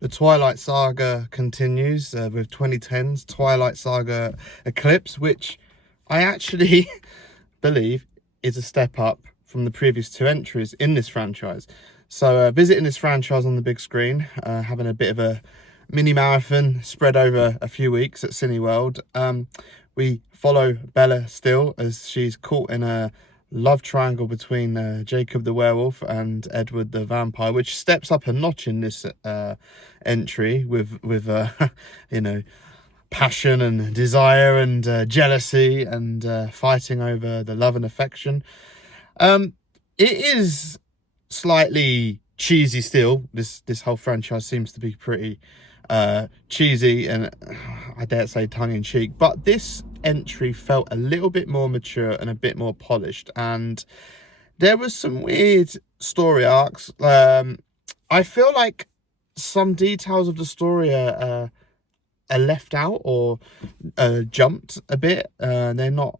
The Twilight Saga continues with 2010's Twilight Saga Eclipse, which I actually believe is a step up from the previous two entries in this franchise. So visiting this franchise on the big screen, having a bit of a mini marathon spread over a few weeks at Cineworld. We follow Bella still as she's caught in a love triangle between Jacob the werewolf and Edward the vampire, which steps up a notch in this entry with you know, passion and desire and jealousy and fighting over the love and affection. It is slightly cheesy still. This whole franchise seems to be pretty cheesy and I dare say tongue-in-cheek, but this entry felt a little bit more mature and a bit more polished, and there was some weird story arcs. I feel like some details of the story are left out or jumped a bit. They're not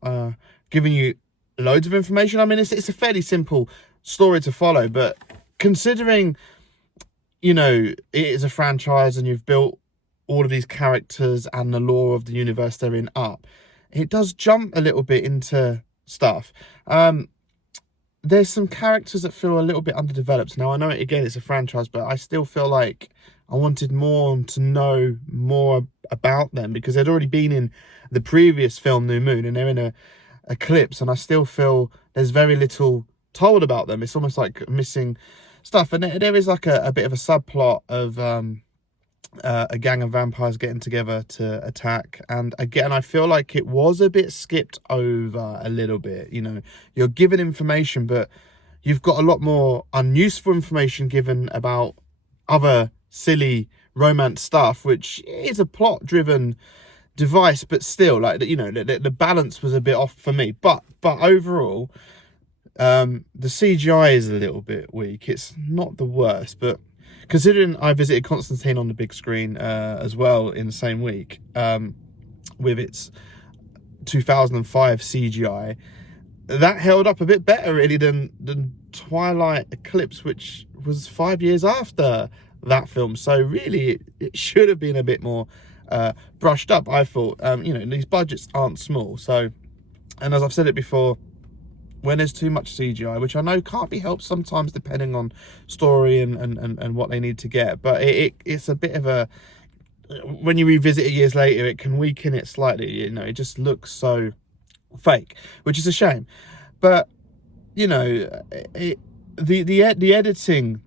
giving you loads of information. I mean, it's a fairly simple story to follow, but considering, you know, it is a franchise and you've built all of these characters and the lore of the universe they're in up, it does jump a little bit into stuff. There's some characters that feel a little bit underdeveloped. Now, I know, again, it's a franchise, but I still feel like I wanted more to know more about them because they'd already been in the previous film, New Moon, and they're in a Eclipse, and I still feel there's very little told about them. It's almost like missing stuff, and there is like a bit of a subplot of a gang of vampires getting together to attack, and again I feel like it was a bit skipped over a little bit. You know, you're given information, but you've got a lot more unuseful information given about other silly romance stuff, which is a plot driven device, but still, like, you know, the balance was a bit off for me, but overall the CGI is a little bit weak. It's not the worst, but considering I visited Constantine on the big screen as well in the same week, with its 2005 CGI, that held up a bit better really than Twilight Eclipse, which was 5 years after that film. So really it should have been a bit more brushed up, I thought. You know, these budgets aren't small, so, and as I've said it before, when there's too much CGI, which I know can't be helped sometimes depending on story and what they need to get, but it's a bit of a, when you revisit it years later, it can weaken it slightly. You know, it just looks so fake, which is a shame. But, you know, the editing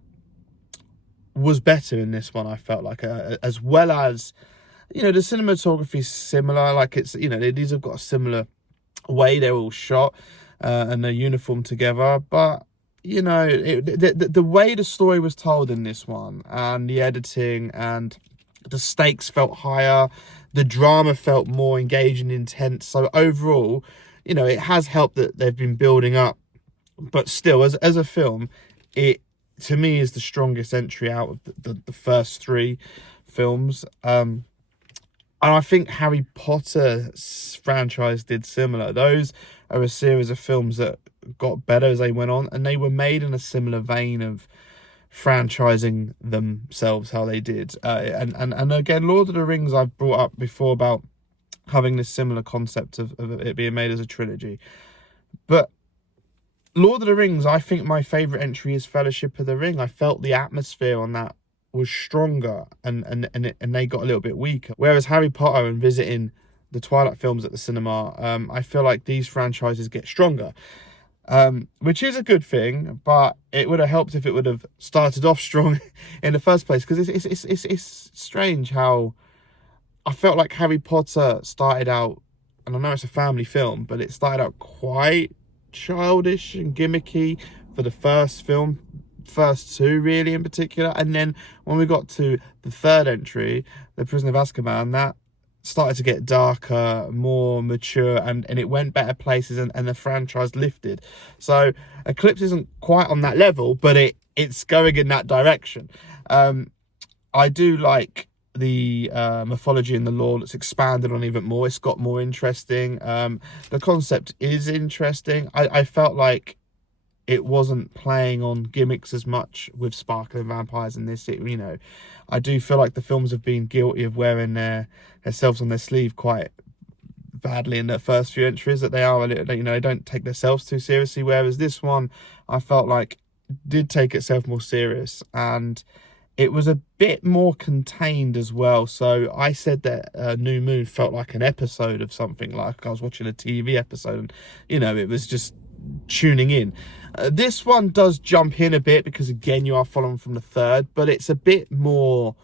was better in this one, I felt like, as well as, you know, the cinematography is similar. Like, it's, you know, these have got a similar way they're all shot and they're uniformed together, but, you know, the way the story was told in this one, and the editing, and the stakes felt higher, the drama felt more engaging and intense. So overall, you know, it has helped that they've been building up, but still, as a film, it, to me, is the strongest entry out of the first three films. And I think Harry Potter franchise did similar. Those are a series of films that got better as they went on, and they were made in a similar vein of franchising themselves how they did. And again, Lord of the Rings, I've brought up before about having this similar concept of it being made as a trilogy. But Lord of the Rings, I think my favourite entry is Fellowship of the Ring. I felt the atmosphere on that was stronger, and they got a little bit weaker. Whereas Harry Potter and visiting the Twilight films at the cinema, I feel like these franchises get stronger, which is a good thing, but it would have helped if it would have started off strong in the first place, because it's strange how I felt like Harry Potter started out, and I know it's a family film, but it started out quite childish and gimmicky for the first film, first two really in particular, and then when we got to the third entry, The Prisoner of Azkaban, that started to get darker, more mature, and it went better places, and the franchise lifted. So Eclipse isn't quite on that level, but it's going in that direction. I do like the mythology and the lore that's expanded on even more. It's got more interesting. The concept is interesting. I felt like it wasn't playing on gimmicks as much with sparkling vampires in this. You know, I do feel like the films have been guilty of wearing themselves on their sleeve quite badly in the first few entries, that they are a little, you know, they don't take themselves too seriously, whereas this one I felt like did take itself more serious, and it was a bit more contained as well. So I said that New Moon felt like an episode of something, like I was watching a TV episode, and, you know, it was just tuning in. This one does jump in a bit because, again, you are following from the third, but it's a bit more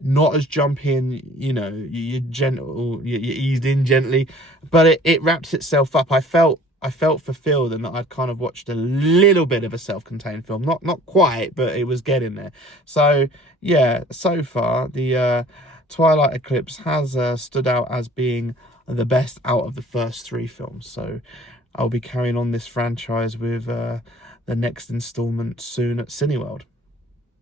not as jump in, you know, you're gentle, you're eased in gently, but it wraps itself up. I felt fulfilled, and that I'd kind of watched a little bit of a self-contained film, not quite, but it was getting there. So yeah, so far the Twilight Eclipse has stood out as being the best out of the first three films. So I'll be carrying on this franchise with the next installment soon at Cineworld.